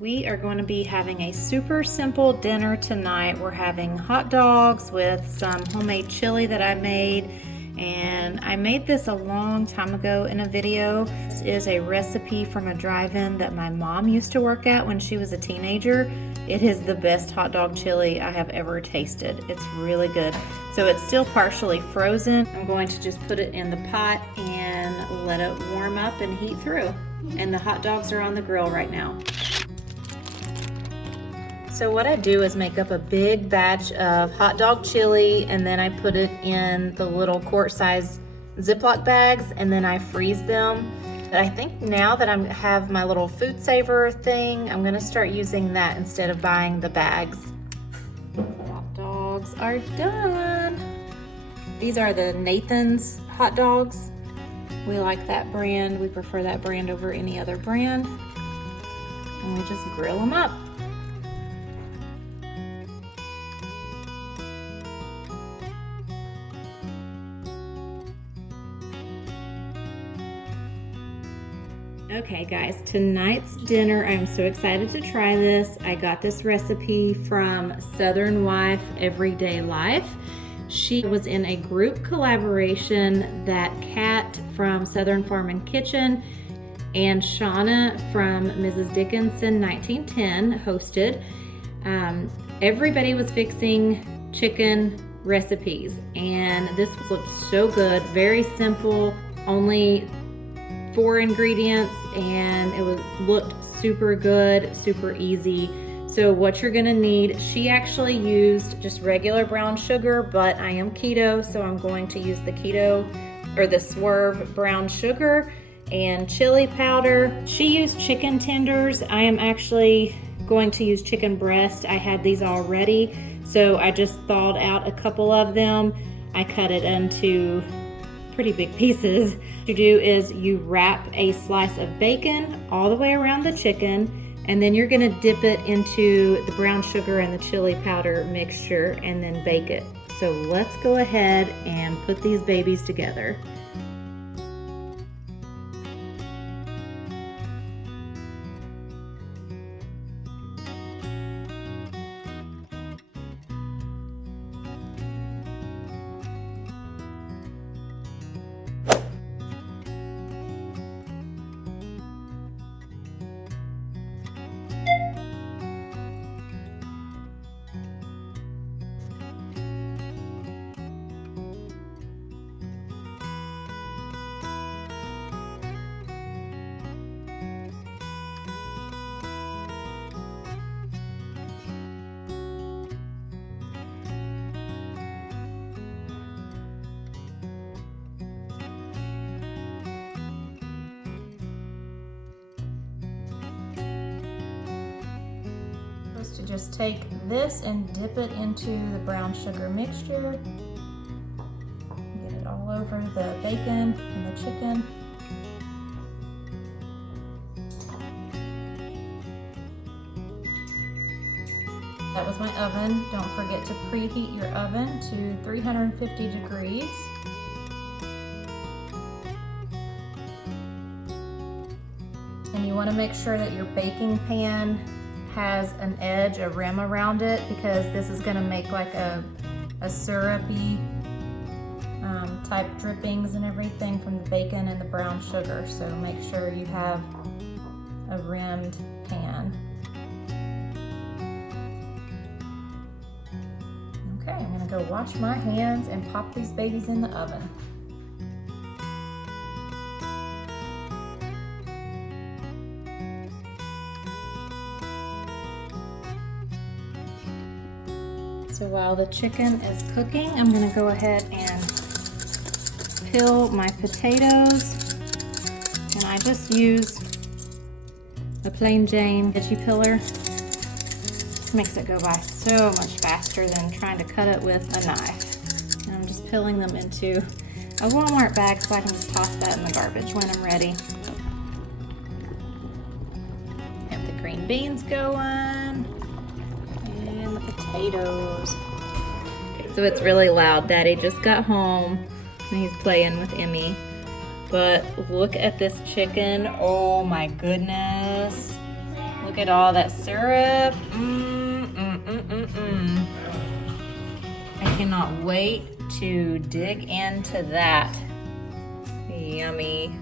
We are going to be having a super simple dinner tonight. We're having hot dogs with some homemade chili that I made, and I made this a long time ago in a video. This is a recipe from a drive-in that my mom used to work at when she was a teenager. It is the best hot dog chili I have ever tasted. It's really good. So it's still partially frozen. I'm going to just put it in the pot and let it warm up and heat through. And the hot dogs are on the grill right now. So what I do is make up a big batch of hot dog chili, and then I put it in the little quart-size Ziploc bags, and then I freeze them. But I think now that I have my little food saver thing, I'm gonna start using that instead of buying the bags. Hot dogs are done. These are the Nathan's hot dogs. We like that brand. We prefer that brand over any other brand. And we just grill them up. Okay guys, tonight's dinner, I'm so excited to try this. I got this recipe from SOUTHERNWIFE, Everyday Life. She was in a group collaboration that Kat from Southern Farm and Kitchen and Shauna from Mrs. Dickinson 1910 hosted. Everybody was fixing chicken recipes, and this looked so good, very simple, only 4 ingredients, and it looked super good, super easy. So what you're gonna need, she actually used just regular brown sugar, but I am keto, so I'm going to use the keto or the Swerve brown sugar and chili powder. She used chicken tenders. I am actually going to use chicken breast. I had these already, so I just thawed out a couple of them. I cut it into pretty big pieces. What you do is you wrap a slice of bacon all the way around the chicken, and then you're gonna dip it into the brown sugar and the chili powder mixture and then bake it. So let's go ahead and put these babies together. To just take this and dip it into the brown sugar mixture. Get it all over the bacon and the chicken. That was my oven. Don't forget to preheat your oven to 350 degrees. And you want to make sure that your baking pan has an edge, a rim around it, because this is going to make like a syrupy type drippings and everything from the bacon and the brown sugar. So make sure you have a rimmed pan. Okay, I'm going to go wash my hands and pop these babies in the oven. So while the chicken is cooking, I'm gonna go ahead and peel my potatoes. And I just use a plain Jane veggie peeler. Makes it go by so much faster than trying to cut it with a knife. And I'm just peeling them into a Walmart bag so I can just toss that in the garbage when I'm ready. Have the green beans going. Potatoes. So it's really loud. Daddy just got home and he's playing with Emmy. But look at this chicken. Oh my goodness. Look Look at all that syrup. I cannot wait to dig into that. Yummy.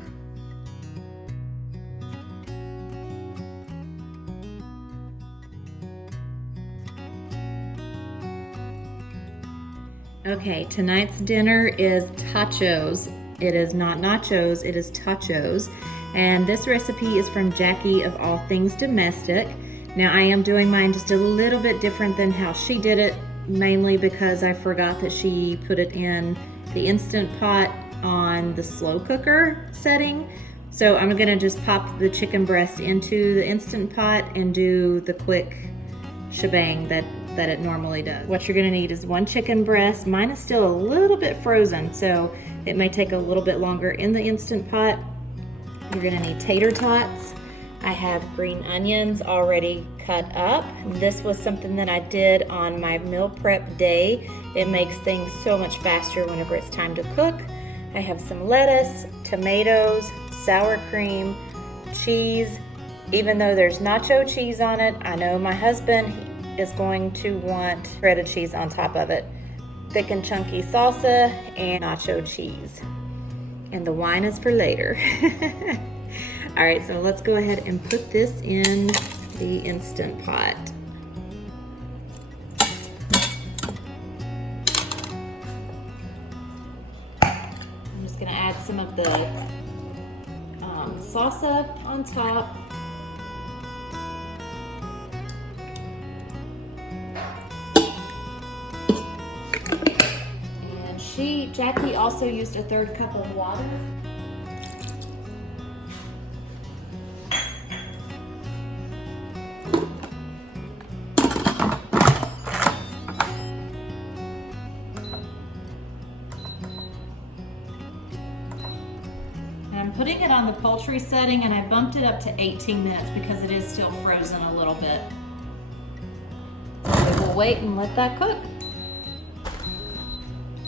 Okay, tonight's dinner is tachos. It is not nachos, it is tachos. And this recipe is from Jackie of All Things Domestic. Now I am doing mine just a little bit different than how she did it, mainly because I forgot that she put it in the Instant Pot on the slow cooker setting. So I'm gonna just pop the chicken breast into the Instant Pot and do the quick shebang that it normally does. What you're gonna need is 1 chicken breast. Mine is still a little bit frozen, so it may take a little bit longer in the Instant Pot. You're gonna need tater tots. I have green onions already cut up. This was something that I did on my meal prep day. It makes things so much faster whenever it's time to cook. I have some lettuce, tomatoes, sour cream, cheese. Even though there's nacho cheese on it, I know my husband is going to want shredded cheese on top of it. Thick and chunky salsa and nacho cheese. And the wine is for later. All right, so let's go ahead and put this in the Instant Pot. I'm just gonna add some of the salsa on top. And Jackie also used a 1/3 cup of water. I'm putting it on the poultry setting, and I bumped it up to 18 minutes because it is still frozen a little bit. So we'll wait and let that cook.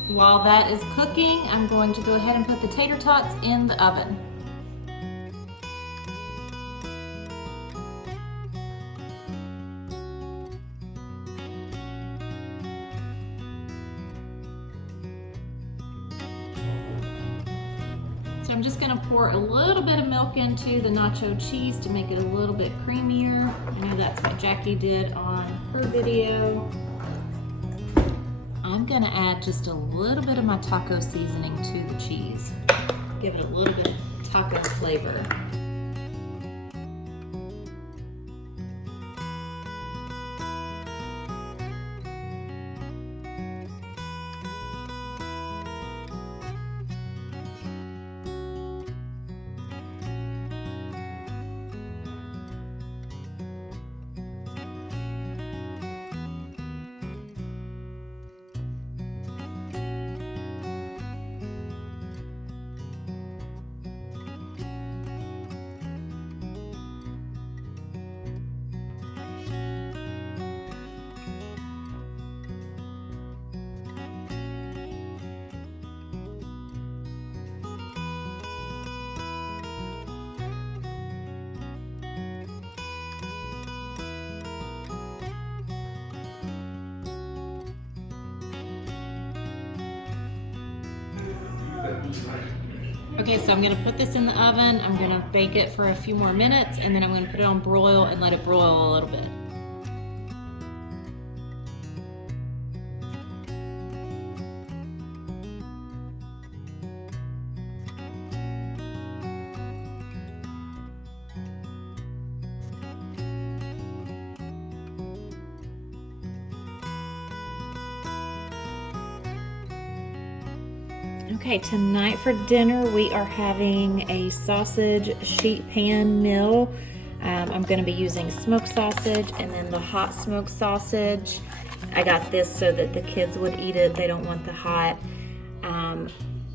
While that is cooking, I'm going to go ahead and put the tater tots in the oven. So I'm just gonna pour a little bit of milk into the nacho cheese to make it a little bit creamier. I know that's what Jackie did on her video. I'm gonna add just a little bit of my taco seasoning to the cheese. Give it a little bit of taco flavor. Okay, so I'm gonna put this in the oven. I'm gonna bake it for a few more minutes, and then I'm gonna put it on broil and let it broil a little bit. Okay, tonight for dinner we are having a sausage sheet pan meal. I'm going to be using smoked sausage and then the hot smoked sausage. I got this so that the kids would eat it. They don't want the hot.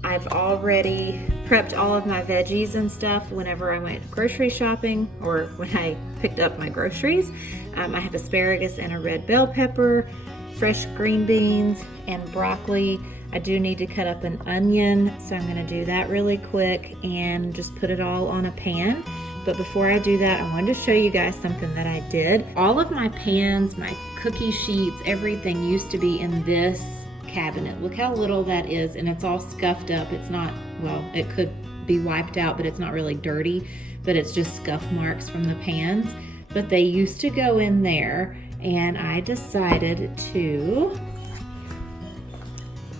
I've already prepped all of my veggies and stuff whenever I went grocery shopping or when I picked up my groceries. I have asparagus and a red bell pepper, fresh green beans, and broccoli. I do need to cut up an onion, so I'm gonna do that really quick and just put it all on a pan. But before I do that, I wanted to show you guys something that I did. All of my pans, my cookie sheets, everything used to be in this cabinet. Look how little that is, and it's all scuffed up. It's not, well, it could be wiped out, but it's not really dirty, but it's just scuff marks from the pans. But they used to go in there, and I decided to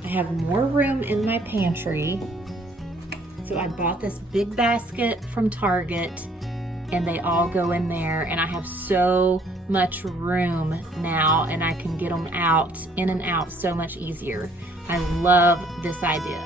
have more room in my pantry. So I bought this big basket from Target, and they all go in there, and I have so much room now, and I can get them out, in and out, so much easier. I love this idea.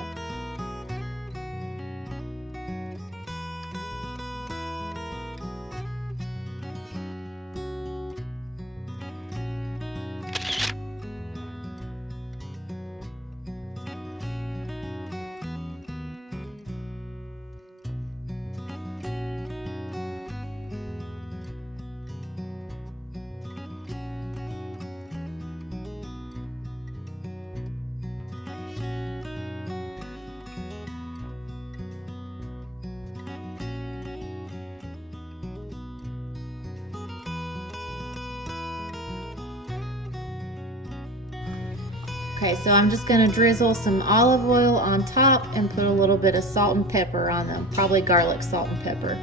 Okay, so I'm just gonna drizzle some olive oil on top and put a little bit of salt and pepper on them, probably garlic salt and pepper.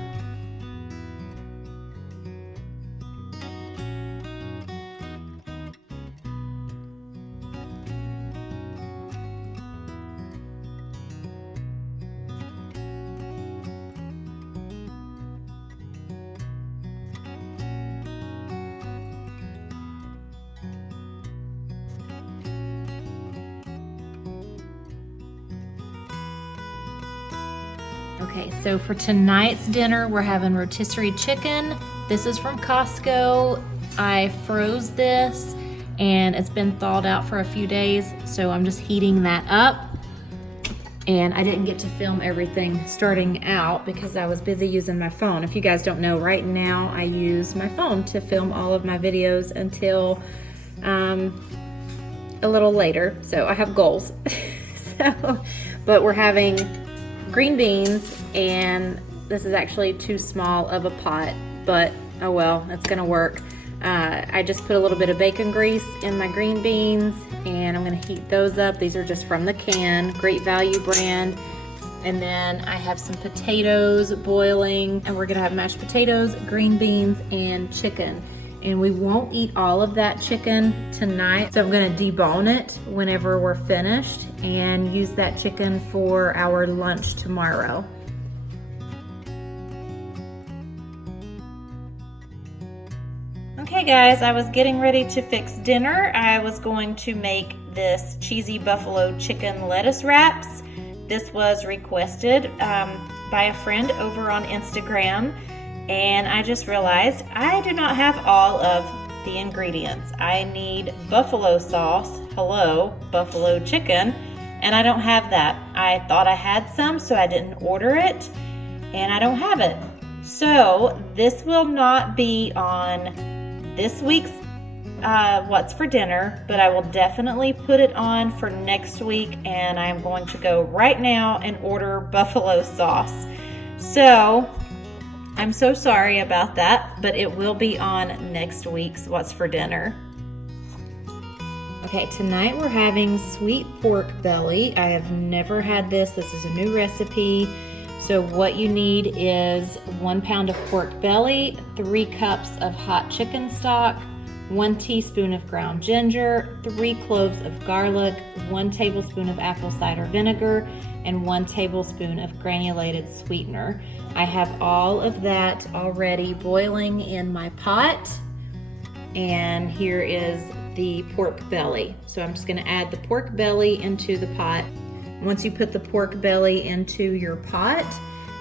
Okay, so for tonight's dinner, we're having rotisserie chicken. This is from Costco. I froze this and it's been thawed out for a few days, so I'm just heating that up. And I didn't get to film everything starting out because I was busy using my phone. If you guys don't know, right now I use my phone to film all of my videos until a little later. So I have goals. But we're having green beans, and this is actually too small of a pot, but oh well, it's gonna work. I just put a little bit of bacon grease in my green beans, and I'm gonna heat those up. These are just from the can, Great Value brand. And then I have some potatoes boiling, and we're gonna have mashed potatoes, green beans, and chicken. And we won't eat all of that chicken tonight, so I'm gonna debone it whenever we're finished and use that chicken for our lunch tomorrow. Okay guys, I was getting ready to fix dinner. I was going to make this cheesy buffalo chicken lettuce wraps. This was requested by a friend over on Instagram. And I just realized I do not have all of the ingredients. I need buffalo sauce, hello, buffalo chicken, and I don't have that. I thought I had some, so I didn't order it, and I don't have it. So this will not be on this week's What's for Dinner, but I will definitely put it on for next week, and I am going to go right now and order buffalo sauce. So I'm so sorry about that, but it will be on next week's What's for Dinner. Okay, tonight we're having sweet pork belly. I have never had this. This is a new recipe. So what you need is 1 pound of pork belly, 3 cups of hot chicken stock, 1 teaspoon of ground ginger, 3 cloves of garlic, 1 tablespoon of apple cider vinegar, and 1 tablespoon of granulated sweetener. I have all of that already boiling in my pot, and here is the pork belly. So I'm just going to add the pork belly into the pot. Once you put the pork belly into your pot,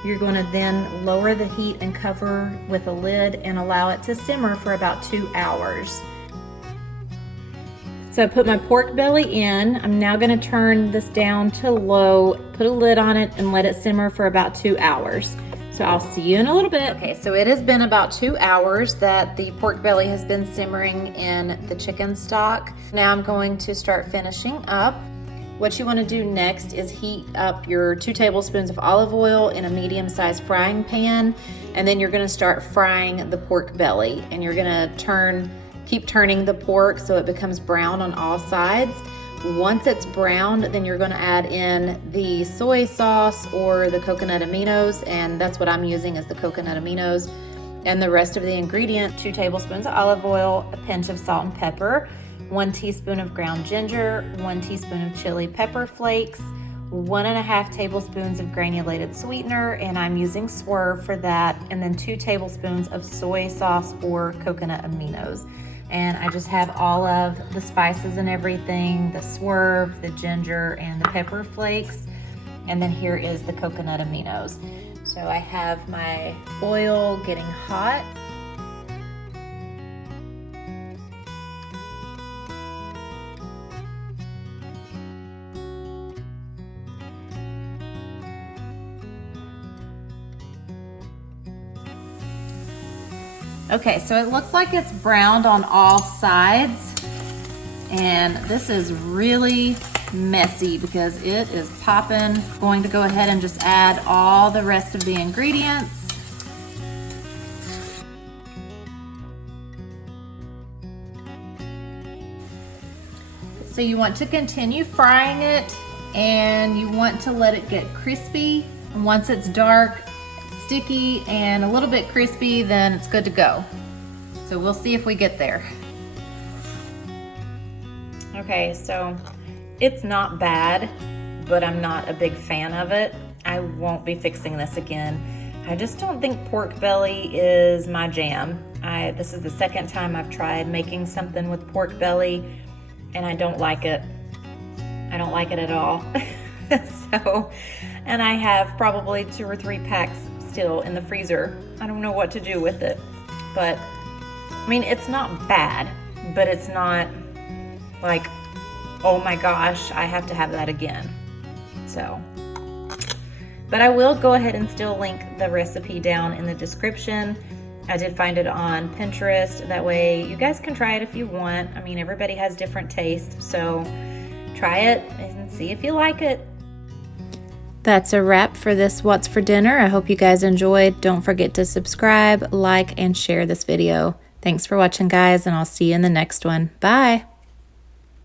you're going to then lower the heat and cover with a lid and allow it to simmer for about 2 hours. So I put my pork belly in. I'm now going to turn this down to low, put a lid on it, and let it simmer for about 2 hours. So I'll see you in a little bit. Okay, so it has been about 2 hours that the pork belly has been simmering in the chicken stock. Now I'm going to start finishing up. What you want to do next is heat up your 2 tablespoons of olive oil in a medium-sized frying pan, and then you're going to start frying the pork belly, and you're going to keep turning the pork so it becomes brown on all sides. Once it's browned, then you're going to add in the soy sauce or the coconut aminos, and that's what I'm using is the coconut aminos, and the rest of the ingredient: 2 tablespoons of olive oil, a pinch of salt and pepper, 1 teaspoon of ground ginger, 1 teaspoon of chili pepper flakes, 1.5 tablespoons of granulated sweetener, and I'm using Swerve for that, and then 2 tablespoons of soy sauce or coconut aminos. And I just have all of the spices and everything, the Swerve, the ginger, and the pepper flakes. And then here is the coconut aminos. So I have my oil getting hot. Okay, so it looks like it's browned on all sides, and this is really messy because it is popping. Going to go ahead and just add all the rest of the ingredients. So you want to continue frying it, and you want to let it get crispy. And once it's dark, sticky, and a little bit crispy, then it's good to go. So we'll see if we get there. Okay, so it's not bad, but I'm not a big fan of it. I won't be fixing this again. I just don't think pork belly is my jam. This is the second time I've tried making something with pork belly, and I don't like it. I don't like it at all. And I have probably 2 or 3 packs still in the freezer. I don't know what to do with it, but I mean, it's not bad, but it's not like, oh my gosh, I have to have that again. So, but I will go ahead and still link the recipe down in the description. I did find it on Pinterest. That way you guys can try it if you want. I mean, everybody has different tastes, so try it and see if you like it. That's a wrap for this What's for Dinner. I hope you guys enjoyed. Don't forget to subscribe, like, and share this video. Thanks for watching, guys, and I'll see you in the next one. Bye.